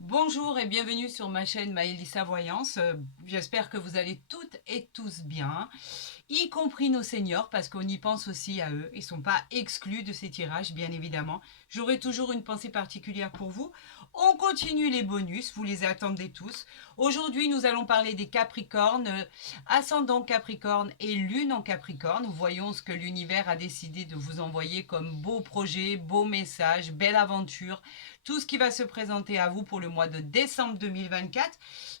Bonjour et bienvenue sur ma chaîne Maëlissa Voyance. J'espère que vous allez toutes et tous bien, y compris nos seniors, parce qu'on y pense aussi à eux. Ils ne sont pas exclus de ces tirages, bien évidemment. J'aurai toujours une pensée particulière pour vous. On continue les bonus, vous les attendez tous. Aujourd'hui, nous allons parler des Capricornes, ascendant Capricorne et lune en Capricorne. Voyons ce que l'univers a décidé de vous envoyer comme beau projet, beau message, belle aventure, tout ce qui va se présenter à vous pour le mois de décembre 2024.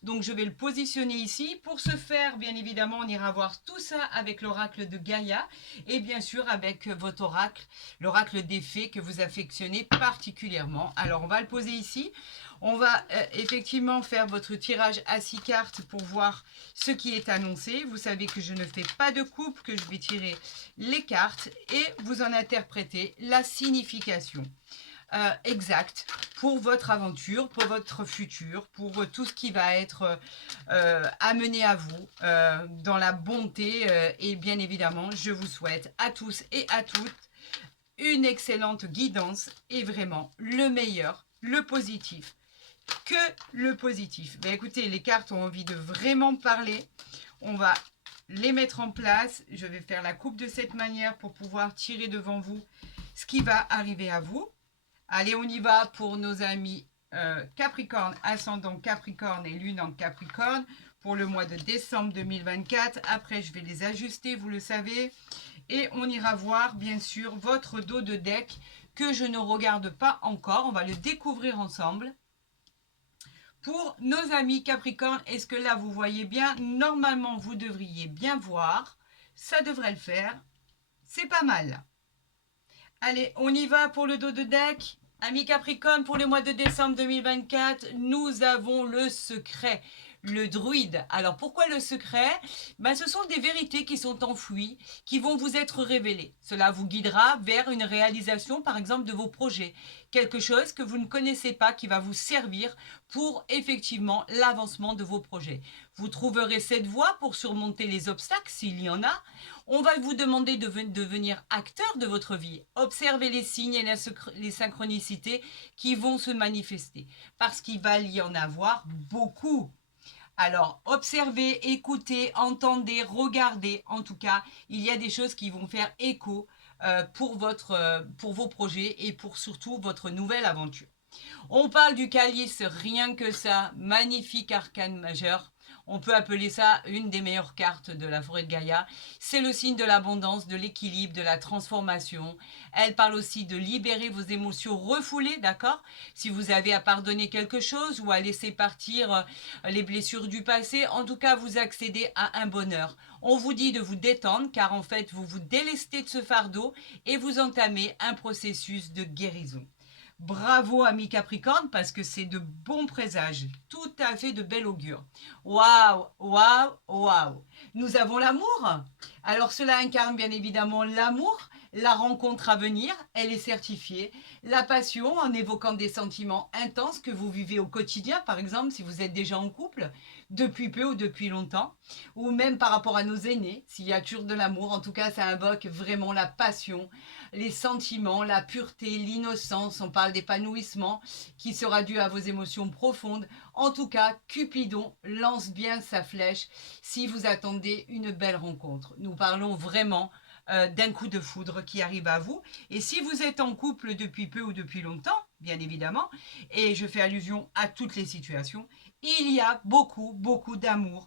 Donc je vais le positionner ici. Pour ce faire, bien évidemment, on ira voir tout ça avec l'oracle de Gaïa et bien sûr avec votre oracle, l'oracle des fées que vous affectionnez particulièrement. Alors on va le poser ici. On va effectivement faire votre tirage à 6 cartes pour voir ce qui est annoncé. Vous savez que je ne fais pas de coupe, que je vais tirer les cartes et vous en interpréter la signification exact pour votre aventure, pour votre futur, pour tout ce qui va être amené à vous dans la bonté. Et bien évidemment, je vous souhaite à tous et à toutes une excellente guidance et vraiment le meilleur, le positif, que le positif. Ben écoutez, les cartes ont envie de vraiment parler. On va les mettre en place. Je vais faire la coupe de cette manière pour pouvoir tirer devant vous ce qui va arriver à vous. Allez, on y va pour nos amis Capricorne, ascendant Capricorne et lune en Capricorne pour le mois de décembre 2024. Après, je vais les ajuster, vous le savez. Et on ira voir, bien sûr, votre dos de deck que je ne regarde pas encore. On va le découvrir ensemble. Pour nos amis Capricorne, est-ce que là, vous voyez bien? Normalement, vous devriez bien voir. Ça devrait le faire. C'est pas mal. Allez, on y va pour le dos de deck. Amis Capricorne, pour le mois de décembre 2024, nous avons le secret, le druide. Alors pourquoi le secret? Ce sont des vérités qui sont enfouies, qui vont vous être révélées. Cela vous guidera vers une réalisation, par exemple, de vos projets. Quelque chose que vous ne connaissez pas qui va vous servir pour effectivement l'avancement de vos projets. Vous trouverez cette voie pour surmonter les obstacles s'il y en a. On va vous demander de devenir acteur de votre vie. Observez les signes et les synchronicités qui vont se manifester. Parce qu'il va y en avoir beaucoup. Alors, observez, écoutez, entendez, regardez. En tout cas, il y a des choses qui vont faire écho pour vos projets et pour surtout votre nouvelle aventure. On parle du calice, rien que ça, magnifique arcane majeur. On peut appeler ça une des meilleures cartes de la forêt de Gaïa. C'est le signe de l'abondance, de l'équilibre, de la transformation. Elle parle aussi de libérer vos émotions refoulées, d'accord? Si vous avez à pardonner quelque chose ou à laisser partir les blessures du passé, en tout cas, vous accédez à un bonheur. On vous dit de vous détendre car en fait, vous vous délestez de ce fardeau et vous entamez un processus de guérison. Bravo, ami Capricorne, parce que c'est de bons présages, tout à fait de bel augure. Waouh, waouh, waouh. Nous avons l'amour. Alors cela incarne bien évidemment l'amour, la rencontre à venir, elle est certifiée. La passion en évoquant des sentiments intenses que vous vivez au quotidien, par exemple si vous êtes déjà en couple, depuis peu ou depuis longtemps, ou même par rapport à nos aînés, s'il y a toujours de l'amour. En tout cas, ça invoque vraiment la passion, les sentiments, la pureté, l'innocence. On parle d'épanouissement qui sera dû à vos émotions profondes. En tout cas, Cupidon lance bien sa flèche si vous attendez une belle rencontre. Nous parlons vraiment d'un coup de foudre qui arrive à vous. Et si vous êtes en couple depuis peu ou depuis longtemps, bien évidemment, et je fais allusion à toutes les situations, il y a beaucoup, beaucoup d'amour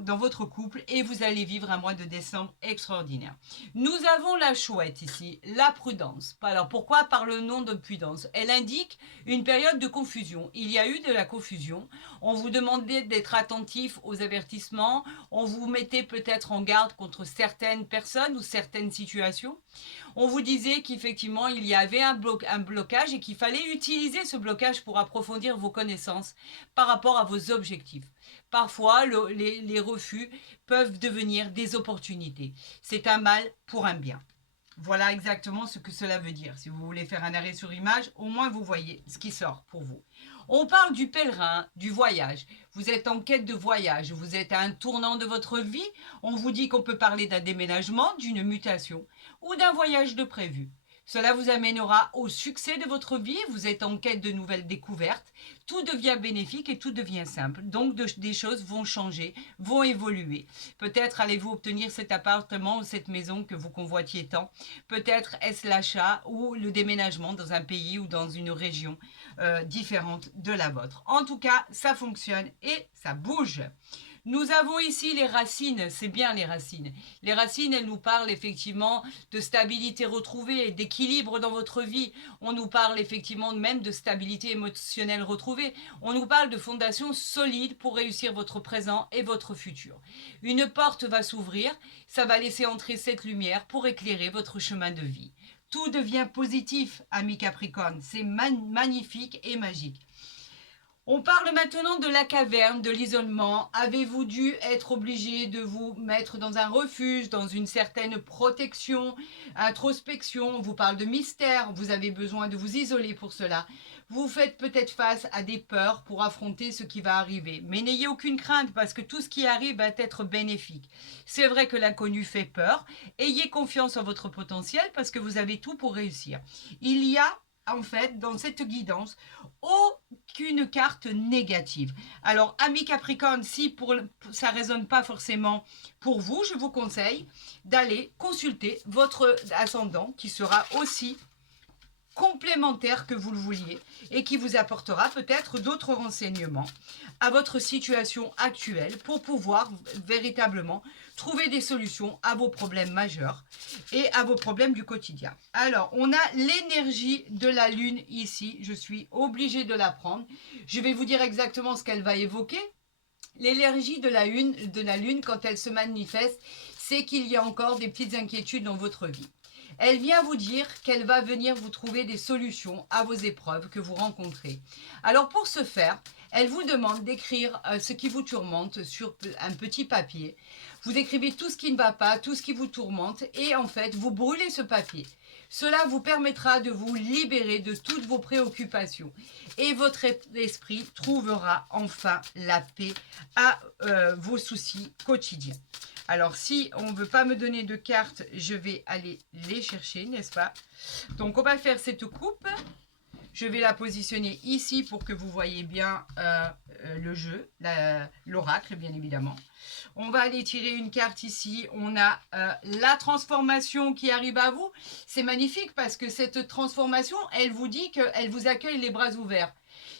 dans votre couple et vous allez vivre un mois de décembre extraordinaire. Nous avons la chouette ici, la prudence. Alors pourquoi par le nom de prudence? Elle indique une période de confusion. Il y a eu de la confusion. On vous demandait d'être attentif aux avertissements. On vous mettait peut-être en garde contre certaines personnes ou certaines situations. On vous disait qu'effectivement il y avait un blocage et qu'il fallait utiliser ce blocage pour approfondir vos connaissances par rapport à vos objectifs. Parfois, les refus peuvent devenir des opportunités. C'est un mal pour un bien. Voilà exactement ce que cela veut dire. Si vous voulez faire un arrêt sur image, au moins vous voyez ce qui sort pour vous. On parle du pèlerin, du voyage. Vous êtes en quête de voyage, vous êtes à un tournant de votre vie. On vous dit qu'on peut parler d'un déménagement, d'une mutation ou d'un voyage de prévu. Cela vous amènera au succès de votre vie, vous êtes en quête de nouvelles découvertes, tout devient bénéfique et tout devient simple. Donc des choses vont changer, vont évoluer. Peut-être allez-vous obtenir cet appartement ou cette maison que vous convoitiez tant. Peut-être est-ce l'achat ou le déménagement dans un pays ou dans une région différente de la vôtre. En tout cas, ça fonctionne et ça bouge. Nous avons ici les racines, c'est bien les racines. Les racines, elles nous parlent effectivement de stabilité retrouvée, d'équilibre dans votre vie. On nous parle effectivement même de stabilité émotionnelle retrouvée. On nous parle de fondations solides pour réussir votre présent et votre futur. Une porte va s'ouvrir, ça va laisser entrer cette lumière pour éclairer votre chemin de vie. Tout devient positif, ami Capricorne. C'est magnifique et magique. On parle maintenant de la caverne, de l'isolement. Avez-vous dû être obligé de vous mettre dans un refuge, dans une certaine protection, introspection? On vous parle de mystère, vous avez besoin de vous isoler pour cela. Vous faites peut-être face à des peurs pour affronter ce qui va arriver. Mais n'ayez aucune crainte parce que tout ce qui arrive va être bénéfique. C'est vrai que l'inconnu fait peur. Ayez confiance en votre potentiel parce que vous avez tout pour réussir. Il y a en fait dans cette guidance aucune carte négative. Alors, ami Capricorne, si ça ne résonne pas forcément pour vous, je vous conseille d'aller consulter votre ascendant qui sera aussi complémentaire que vous le vouliez et qui vous apportera peut-être d'autres renseignements à votre situation actuelle pour pouvoir véritablement trouver des solutions à vos problèmes majeurs et à vos problèmes du quotidien. Alors, on a l'énergie de la Lune ici. Je suis obligée de la prendre. Je vais vous dire exactement ce qu'elle va évoquer. L'énergie de la Lune, quand elle se manifeste, c'est qu'il y a encore des petites inquiétudes dans votre vie. Elle vient vous dire qu'elle va venir vous trouver des solutions à vos épreuves que vous rencontrez. Alors pour ce faire, elle vous demande d'écrire ce qui vous tourmente sur un petit papier. Vous écrivez tout ce qui ne va pas, tout ce qui vous tourmente et en fait, vous brûlez ce papier. Cela vous permettra de vous libérer de toutes vos préoccupations et votre esprit trouvera enfin la paix à vos soucis quotidiens. Alors, si on ne veut pas me donner de cartes, je vais aller les chercher, n'est-ce pas? Donc, on va faire cette coupe. Je vais la positionner ici pour que vous voyez bien le jeu, l'oracle, bien évidemment. On va aller tirer une carte ici. On a la transformation qui arrive à vous. C'est magnifique parce que cette transformation, elle vous dit qu'elle vous accueille les bras ouverts.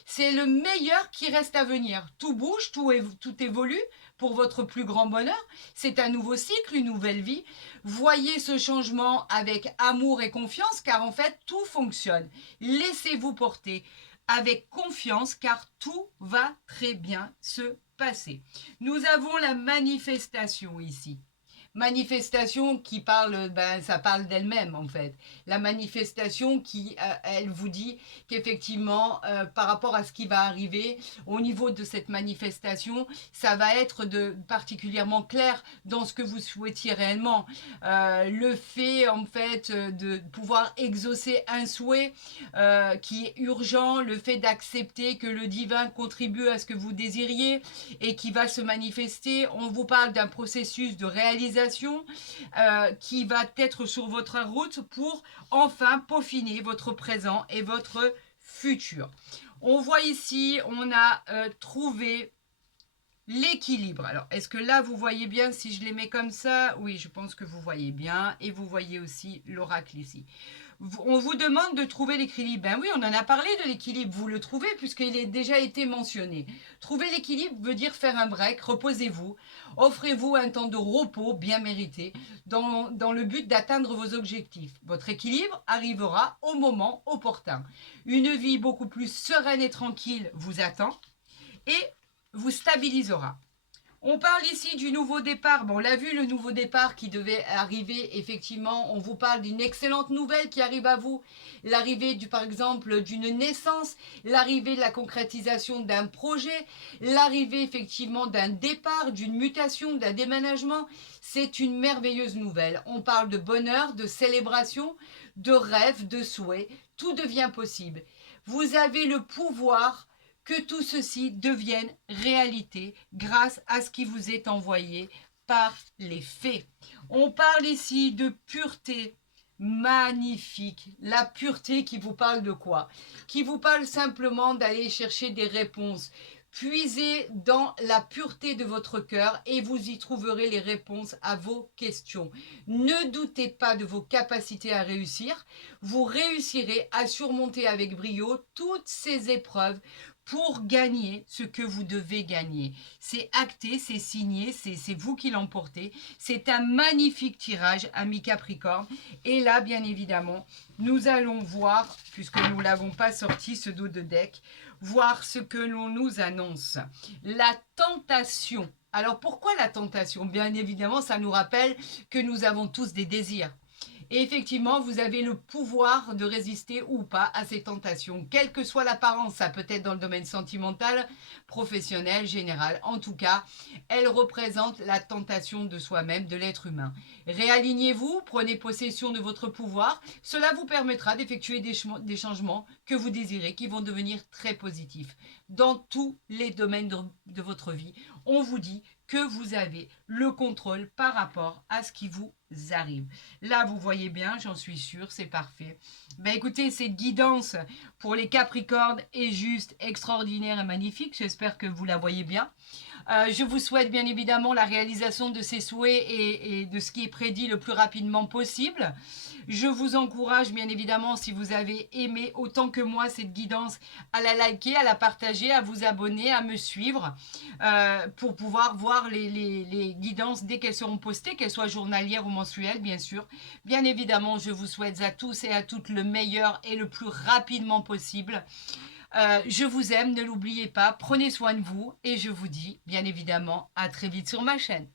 C'est le meilleur qui reste à venir. Tout bouge, tout évolue pour votre plus grand bonheur. C'est un nouveau cycle, une nouvelle vie. Voyez ce changement avec amour et confiance car en fait, tout fonctionne. Laissez-vous porter avec confiance car tout va très bien se passer. Nous avons la manifestation ici. Manifestation qui parle, ça parle d'elle-même en fait. La manifestation qui, elle vous dit qu'effectivement, par rapport à ce qui va arriver, au niveau de cette manifestation, ça va être particulièrement clair dans ce que vous souhaitiez réellement. Le fait en fait de pouvoir exaucer un souhait qui est urgent, le fait d'accepter que le divin contribue à ce que vous désiriez et qui va se manifester. On vous parle d'un processus de réalisation qui va être sur votre route pour enfin peaufiner votre présent et votre futur. On voit ici, on a trouvé l'équilibre. Alors, est-ce que là, vous voyez bien si je les mets comme ça? Oui, je pense que vous voyez bien. Et vous voyez aussi l'oracle ici. On vous demande de trouver l'équilibre. Ben oui, on en a parlé de l'équilibre. Vous le trouvez puisqu'il a déjà été mentionné. Trouver l'équilibre veut dire faire un break, reposez-vous, offrez-vous un temps de repos bien mérité dans le but d'atteindre vos objectifs. Votre équilibre arrivera au moment opportun. Une vie beaucoup plus sereine et tranquille vous attend et vous stabilisera. On parle ici du nouveau départ. Bon, on l'a vu, le nouveau départ qui devait arriver, effectivement, on vous parle d'une excellente nouvelle qui arrive à vous. L'arrivée, par exemple, d'une naissance, l'arrivée de la concrétisation d'un projet, l'arrivée, effectivement, d'un départ, d'une mutation, d'un déménagement. C'est une merveilleuse nouvelle. On parle de bonheur, de célébration, de rêve, de souhait. Tout devient possible. Vous avez le pouvoir que tout ceci devienne réalité grâce à ce qui vous est envoyé par les faits. On parle ici de pureté, magnifique. La pureté qui vous parle de quoi? Qui vous parle simplement d'aller chercher des réponses. Puisez dans la pureté de votre cœur et vous y trouverez les réponses à vos questions. Ne doutez pas de vos capacités à réussir. Vous réussirez à surmonter avec brio toutes ces épreuves pour gagner ce que vous devez gagner. C'est acté, c'est signé, c'est vous qui l'emportez. C'est un magnifique tirage, ami Capricorne. Et là, bien évidemment, nous allons voir, puisque nous ne l'avons pas sorti, ce dos de deck, voir ce que l'on nous annonce. La tentation. Alors pourquoi la tentation? Bien évidemment, ça nous rappelle que nous avons tous des désirs. Et effectivement, vous avez le pouvoir de résister ou pas à ces tentations, quelle que soit l'apparence. Ça peut être dans le domaine sentimental, professionnel, général. En tout cas, elle représente la tentation de soi-même, de l'être humain. Réalignez-vous, prenez possession de votre pouvoir. Cela vous permettra d'effectuer des changements que vous désirez, qui vont devenir très positifs. Dans tous les domaines de votre vie, on vous dit que vous avez le contrôle par rapport à ce qui vous arrive. Là, vous voyez bien, j'en suis sûre, c'est parfait. Ben écoutez, cette guidance pour les Capricornes est juste extraordinaire et magnifique. J'espère que vous la voyez bien. Je vous souhaite bien évidemment la réalisation de ces souhaits et de ce qui est prédit le plus rapidement possible. Je vous encourage bien évidemment, si vous avez aimé autant que moi cette guidance, à la liker, à la partager, à vous abonner, à me suivre pour pouvoir voir les guidances dès qu'elles seront postées, qu'elles soient journalières ou mensuelles bien sûr. Bien évidemment, je vous souhaite à tous et à toutes le meilleur et le plus rapidement possible. Je vous aime, ne l'oubliez pas, prenez soin de vous et je vous dis bien évidemment à très vite sur ma chaîne.